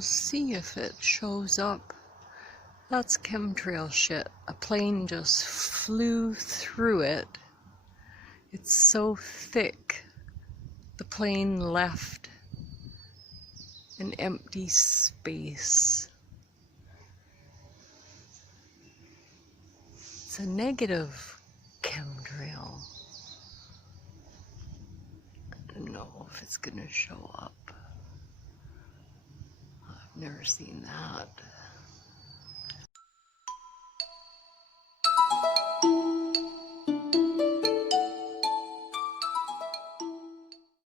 We'll see if it shows up. That's chemtrail shit. A plane just flew through it. It's so thick. The plane left an empty space. It's a negative chemtrail. I don't know if it's gonna show up. I've never seen that.